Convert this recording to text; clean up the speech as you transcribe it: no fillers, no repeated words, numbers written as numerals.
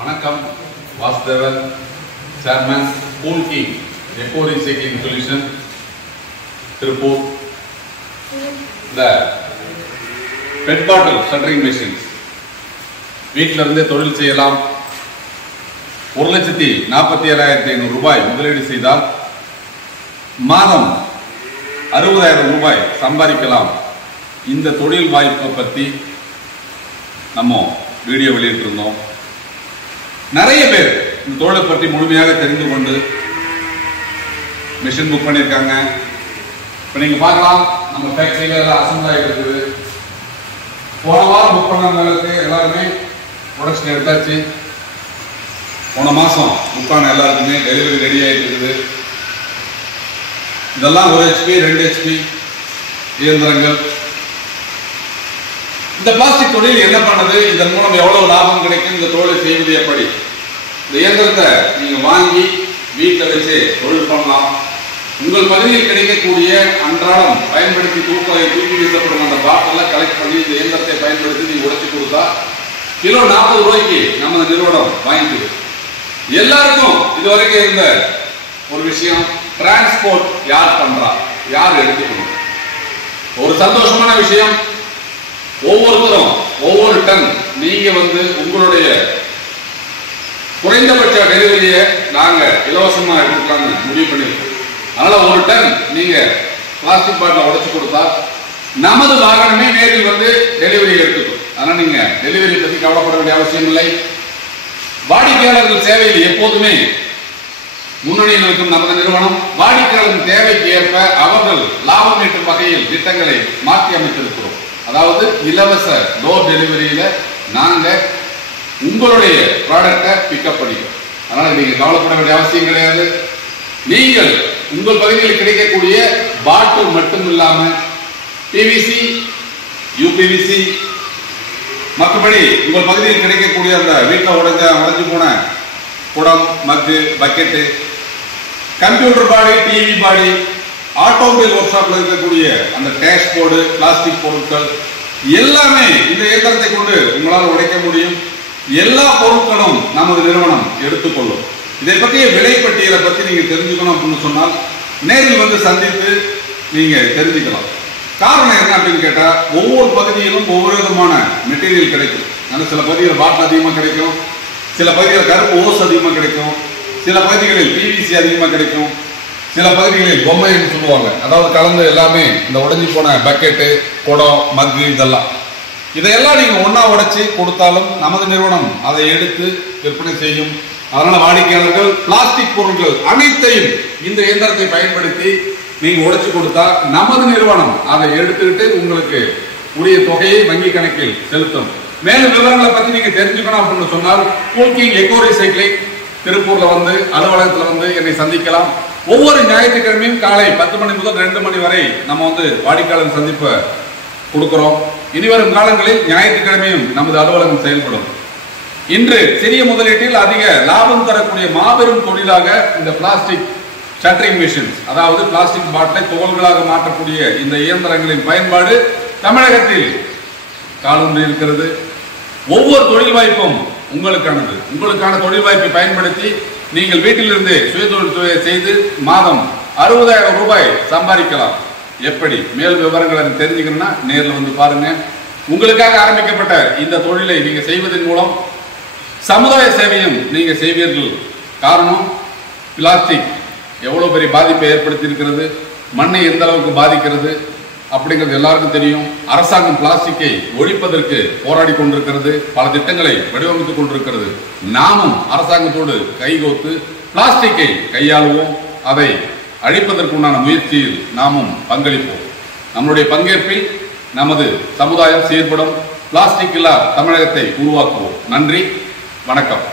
வணக்கம். Vasudevan, chairman, cool king echo recycling solution, Tiruppur. இந்த bed பாட்டில் shuttering machines வீட்டில இருந்தே தொழில் செய்யலாம். 1,47,500 ரூபாய் முதலீடு செய்தால் மாதம் 60,000 ரூபாய் சம்பாதிக்கலாம். இந்த தொழில் வாய்ப்பை பற்றி நம்ம வீடியோ வெளியிட்டிருந்தோம். நிறைய பேர் இந்த தொழிலை பற்றி முழுமையாக தெரிந்து கொண்டு மிஷின் புக் பண்ணியிருக்காங்க. இப்போ நீங்க பார்க்கலாம், நம்ம ஃபேக்டரியில அசம்பிள் ஆகிட்டு இருக்குது. போன வாரம் புக் பண்ணவங்களுக்கு எல்லாருமே ப்ரொடக்ஷன் எடுத்தாச்சு. போன மாசம் புக் பண்ண எல்லாருக்குமே டெலிவரி ரெடி ஆகிட்டு இருக்குது. இதெல்லாம் 1 HP 2 HP இயந்திரங்கள். இந்த பிளாஸ்டிக் தொழில் என்ன பண்ணுது, இதன் மூலம் எவ்வளவு லாபம் கிடைக்கும், இந்த தொழிலை செய்வது எப்படி? இந்த இயந்திரத்தை நீங்க வாங்கி வீட்டில் வச்சு தொழில் பண்ணலாம். உங்கள் பகுதியில் கிடைக்கக்கூடிய அன்றாடம் பயன்படுத்தி தூக்கி வீசப்படும் அந்த பாட்டில் கலெக்ட் பண்ணி இந்த இயந்திரத்தை பயன்படுத்தி நீங்க உடைச்சு கொடுத்தா கிலோ 40 ரூபாய்க்கு நம்ம நிறுவனம் வாங்கிக்குது. எல்லாருக்கும் இதுவரைக்கும் இருந்த ஒரு விஷயம், டிரான்ஸ்போர்ட் யார் பண்றா, யார் எடுத்துக்கணும். ஒரு சந்தோஷமான விஷயம், ஒவ்வொருத்தரும் ஒவ்வொரு டன் நீங்க உங்களுடைய குறைந்தபட்ச டெலிவரியை நாங்க இலவசமா எடுத்துக்கலாம்னு முடிவு பண்ணிருக்கோம். அதனால ஒரு டன் நீங்க பிளாஸ்டிக் பாட்டில உடைச்சு கொடுத்தா நமது வாகனமே நேரில் டெலிவரி எடுத்துக்கும். அதனால நீங்க டெலிவரி பத்தி கவலைப்பட வேண்டிய அவசியம் இல்லை. வாடிக்கையாளர்கள் சேவையில் எப்போதுமே முன்னணியில் இருக்கும் நமது நிறுவனம் வாடிக்கையாளரின் தேவைக்கு ஏற்ப அவர்கள் லாபம் ஈட்டும் வகையில் திட்டங்களை மாற்றி அமைத்திருக்கிறோம். அதாவது இலவச டோர் டெலிவரியில நாங்க உங்களுடைய ப்ராடக்டை பிக்கப் பண்ணிக்கிறோம். அதனால நீங்க கவலைப்பட வேண்டிய அவசியம் கிடையாது. நீங்கள் உங்கள் பகுதியில் கிடைக்கக்கூடிய பாட்டில் மட்டும் இல்லாம பிவிசி, யூபிவிசி, மற்றபடி உங்கள் பகுதியில் கிடைக்கக்கூடிய அந்த வீட்டில் உடைஞ்சு போன குடம், மக்கு, பக்கெட்டு, கம்ப்யூட்டர் பாடி, டிவி பாடி, ஆட்டோமொபைல் ஒர்க் ஷாப்ல இருக்கக்கூடிய அந்த டேஷ்போர்டு, பிளாஸ்டிக் பொருட்கள் எல்லாமே இந்த இயந்திரத்தை கொண்டு உங்களால் உடைக்க முடியும். எல்லா பொருட்களும் நமது நிறுவனம் எடுத்துக்கொள்ளும். இதை பற்றிய விலை பட்டியலை பற்றி நீங்க தெரிஞ்சுக்கணும் அப்படின்னு சொன்னால் நேரில் சந்தித்து நீங்க தெரிஞ்சுக்கலாம். காரணம் என்ன அப்படின்னு கேட்டா, ஒவ்வொரு பகுதியிலும் ஒவ்வொரு விதமான மெட்டீரியல் கிடைக்கும். சில பகுதியில் பாட்டில் அதிகமாக கிடைக்கும், சில பகுதியில் கருப்பு ஓஸ் அதிகமாக கிடைக்கும், சில பகுதிகளில் பிவிசி அதிகமாக கிடைக்கும், சில பகுதிகளில் பொம்மைன்னு சொல்லுவாங்க. அதாவது கலந்து எல்லாமே இந்த உடைஞ்சு போன பக்கெட்டு, குடம், மக்கு இதையெல்லாம் நீங்க ஒன்னா உடைச்சு கொடுத்தாலும் நமது நிறுவனம் அதை எடுத்து விற்பனை செய்யும். அதனால வாடிக்கையாளர்கள் பிளாஸ்டிக் பொருட்கள் அனைத்தையும் இந்த இயந்திரத்தை பயன்படுத்தி நீங்க உடைச்சு கொடுத்தா நமது நிறுவனம் அதை எடுத்துக்கிட்டு உங்களுக்கு உரிய தொகையை வங்கி கணக்கில் செலுத்தும். மேலும் விவரங்களை பத்தி நீங்க தெரிஞ்சுக்கணும் அப்படின்னு சொன்னால் கூல் கிங் எக்கோ ரீசைக்ளிங் திருப்பூர்ல அலுவலகத்துல என்னை சந்திக்கலாம். ஒவ்வொரு ஞாயிற்றுக்கிழமையும் காலை 10 மணி முதல் 2 மணி வரை நம்ம வாடிக்கையாளர் சந்திப்பை கொடுக்கிறோம். இனிவரும் காலங்களில் ஞாயிற்றுக்கிழமையும் நமது அலுவலகம் செயல்படும். இன்று சிறிய முதலீட்டில் அதிக லாபம் தரக்கூடிய மாபெரும் தொழிலாக இந்த பிளாஸ்டிக் ஷட்டரிங் மிஷின்ஸ், அதாவது பிளாஸ்டிக் பாட்டிலை துகள்களாக மாற்றக்கூடிய இந்த இயந்திரங்களின் பயன்பாடு தமிழகத்தில் காலூன்றி இருக்கிறது. ஒவ்வொரு தொழில் வாய்ப்பும் உங்களுக்கானது. உங்களுக்கான தொழில் வாய்ப்பை பயன்படுத்தி நீங்கள் வீட்டிலிருந்து சுயதொழில் செய்து மாதம் 60,000 ரூபாய் சம்பாதிக்கலாம். எப்படி? மேல் விவரங்களை தெரிஞ்சுக்கணும்னா நேரில் பாருங்க. உங்களுக்காக ஆரம்பிக்கப்பட்ட இந்த தொழிலை நீங்க செய்வதன் மூலம் சமுதாய சேவையும் நீங்க செய்வீர்கள். காரணம், பிளாஸ்டிக் எவ்வளவு பெரிய பாதிப்பை ஏற்படுத்தி இருக்கிறது, மண்ணை எந்த அளவுக்கு பாதிக்கிறது அப்படிங்கிறது எல்லாருக்கும் தெரியும். அரசாங்கம் பிளாஸ்டிக்கை ஒழிப்பதற்கு போராடி கொண்டிருக்கிறது, பல திட்டங்களை வடிவமைத்துக் கொண்டிருக்கிறது. நாமும் அரசாங்கத்தோடு கைகோத்து பிளாஸ்டிக்கை கையாளுவோம். அதை அழிப்பதற்குண்டான முயற்சியில் நாமும் பங்களிப்போம். நம்முடைய பங்கேற்பில் நமது சமுதாயம் செயல்படும். பிளாஸ்டிக் இல்லா தமிழகத்தை உருவாக்குவோம். நன்றி, வணக்கம்.